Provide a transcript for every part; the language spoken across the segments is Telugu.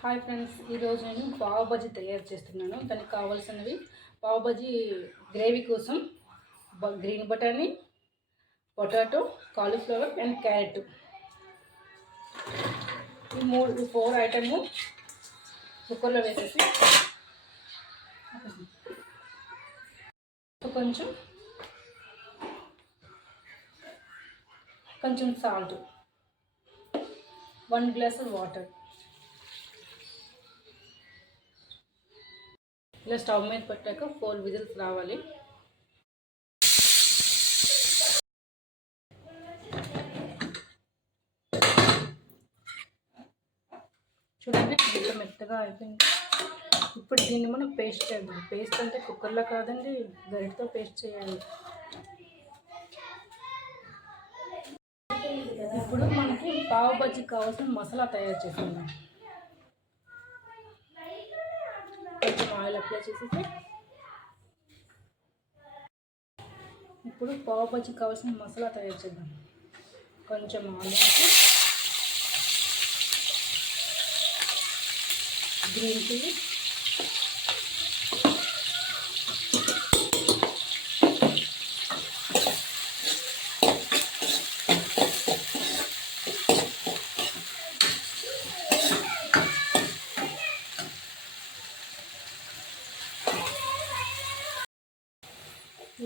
హాయ్ ఫ్రెండ్స్, ఈరోజు నేను పావ్ బజ్జీ తయారు చేస్తున్నాను. దానికి కావాల్సినవి పావ్ బజ్జీ గ్రేవీ కోసం గ్రీన్ బటానీ, పొటాటో, కాలీఫ్లవర్ అండ్ క్యారెట్. ఈ 4 ఐటమ్ కుక్కర్లో వేసేసి కొంచెం సాల్ట్, 1 గ్లాస్ వాటర్ ఇలా స్టవ్ మీద పెట్టాక 4 విజిల్స్ రావాలి. చూడండి, ఇలా మెత్తగా అయిపోయింది. ఇప్పుడు దీన్ని మనం పేస్ట్ చేద్దాం. పేస్ట్ అంటే కుక్కర్లో కాదండి, గరిటతో పేస్ట్ చేయాలి. ఇప్పుడు మనకి పావ్ బజ్జీకి కావాల్సిన మసాలా తయారు చేసుకుందాం. కొంచెం ఆయిల్ అప్లై చేసేసి ఇప్పుడు పావ్ బజ్జీకి కావాల్సిన మసాలా తయారు చేద్దాం. కొంచెం ఆనియన్స్, గ్రీన్ చిల్లీ,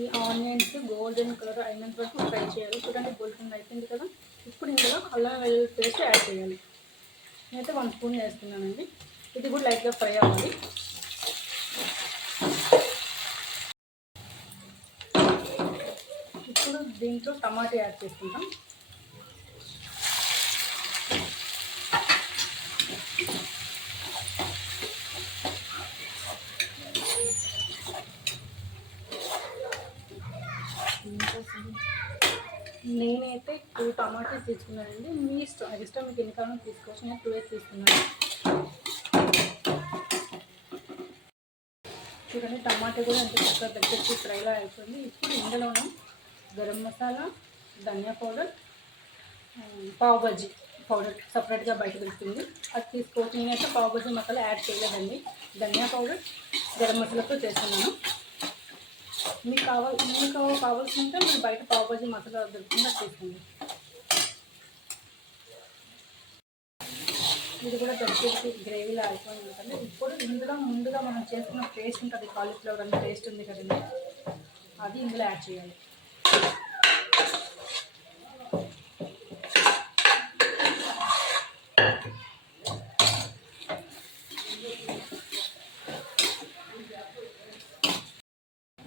ఈ ఆనియన్స్ గోల్డెన్ కలర్ అయినంత వరకు ఫ్రై చేయాలి. చూడండి, గోల్డెన్ అయిపోయింది కదా. ఇప్పుడు ఇందులో అల్లం వెల్లుల్లి పేస్ట్ యాడ్ చేయాలి. నేనైతే 1 స్పూన్ వేస్తున్నానండి. ఇది కూడా లైట్గా ఫ్రై అవ్వాలి. ఇప్పుడు దీంట్లో టమాటా యాడ్ చేసుకుంటాం. నేనైతే 2 టమాటాలు తీసుకున్నానండి. మీ ఇష్టం మీకు ఎన్ని కావాలో తీసుకోవచ్చు. నేను 2 తీసుకున్నాను. చూడండి, టమాటా కూడా ఎంత చక్కగా దగ్గరికి ఫ్రైలా అయిపోయింది. ఇప్పుడు ఇందులోనే గరం మసాలా, ధనియా పౌడర్, పావ్ బజ్జీ పౌడర్ సపరేట్గా బయట దొరుకుతుంది, అది తీసుకోవచ్చు. నేనైతే పావ్ బజ్జీ మసాలా యాడ్ చేయలేదండి. ధనియా పౌడర్, గరం మసాలాతో చేస్తున్నాను. మీకు కావాల్సింటే మీరు బయట పావ్ బజ్జీ మసాలా దొరుకుతుంది, అది తీసుకోండి. ఇది కూడా దగ్గరికి గ్రేవీలో అయిపోయింది కదండి. ఇప్పుడు ఇందులో ముందుగా మనం చేసుకున్న పేస్ట్ ఉంటుంది, కాలీఫ్లవర్ అని పేస్ట్ ఉంది కదండి, అది ఇందులో యాడ్ చేయాలి.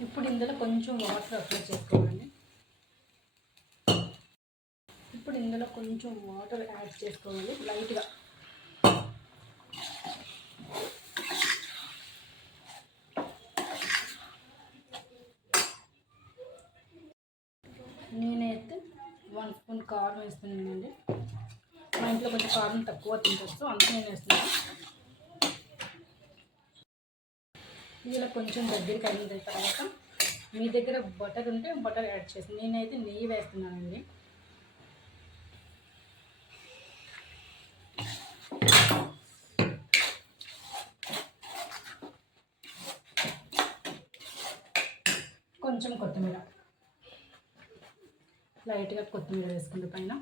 ఇప్పుడు ఇందులో కొంచెం వాటర్ అప్లై చేసుకోవాలండి. ఇప్పుడు ఇందులో కొంచెం వాటర్ యాడ్ చేసుకోవాలి లైట్గా. నేనైతే 1 స్పూన్ కారం వేస్తున్నానండి. మా ఇంట్లో కొంచెం కారం తక్కువ తింటారు, సో అందుకే నేను వేస్తున్నాను. ఇలా కొంచెం దగ్గరికి అయిన తర్వాత మీ దగ్గర బటర్ ఉంటే బటర్ యాడ్ చేస్తాను. నేనైతే నెయ్యి వేస్తున్నానండి. కొంచెం కొత్తిమీర, లైట్గా కొత్తిమీర వేసుకుంటే పైన.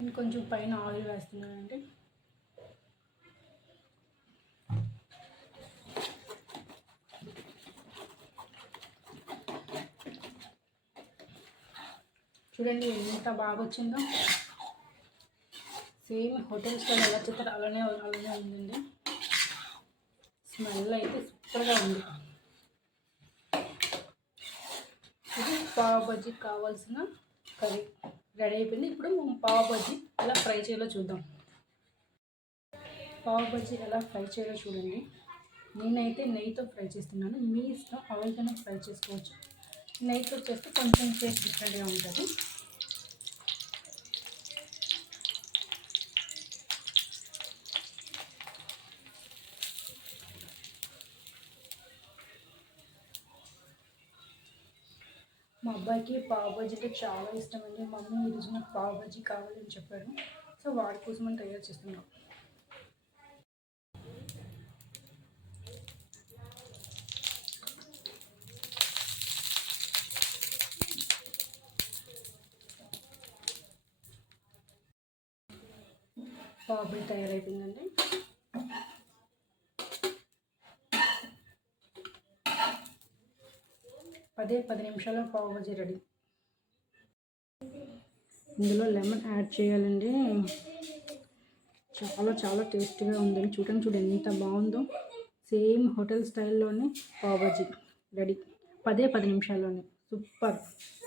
ఇంకొంచెం పైన ఆయిల్ వేస్తున్నానండి. చూడండి ఎంత బాగా వచ్చిందో. సేమ్ హోటల్స్లో ఎలా చేస్తారు అలానే ఉందండి. స్మెల్ అయితే సూపర్గా ఉంది. ఇది పావ్ బజ్జీకి కావాల్సిన కర్రీ రెడీ అయిపోయింది. ఇప్పుడు పావ్ బజ్జీ ఎలా ఫ్రై చేయాలో చూద్దాం. పావ్ బజ్జీ ఎలా ఫ్రై చేయాలో చూడండి. నేనైతే నెయ్యితో ఫ్రై చేస్తున్నాను. మీ ఇష్టం, ఆయిల్తోనే ఫ్రై చేసుకోవచ్చు. నెయ్యితో చేస్తే కొంచెం టేస్ట్ డిఫరెంట్గా ఉంటుంది. మా అబ్బాయికి పావ్ బజ్జీ అంటే చాలా ఇష్టం అండి. మమ్మీ ఈరోజు నాకు పావ్ బజ్జీ కావాలని చెప్పాడు. సో వాడి కోసం మనం తయారు చేస్తున్నాం. పావ్ బజ్జీ తయారైపోయిందండి. అదే 10 నిమిషాల్లో పావ్ బజ్జీ రెడీ. ఇందులో లెమన్ యాడ్ చేయాలండి. చాలా చాలా టేస్టీగా ఉందండి. చూడండి ఎంత బాగుందో. సేమ్ హోటల్ స్టైల్లోనే పావ్ బజ్జీ రెడీ. 10 నిమిషాల్లోనే. సూపర్.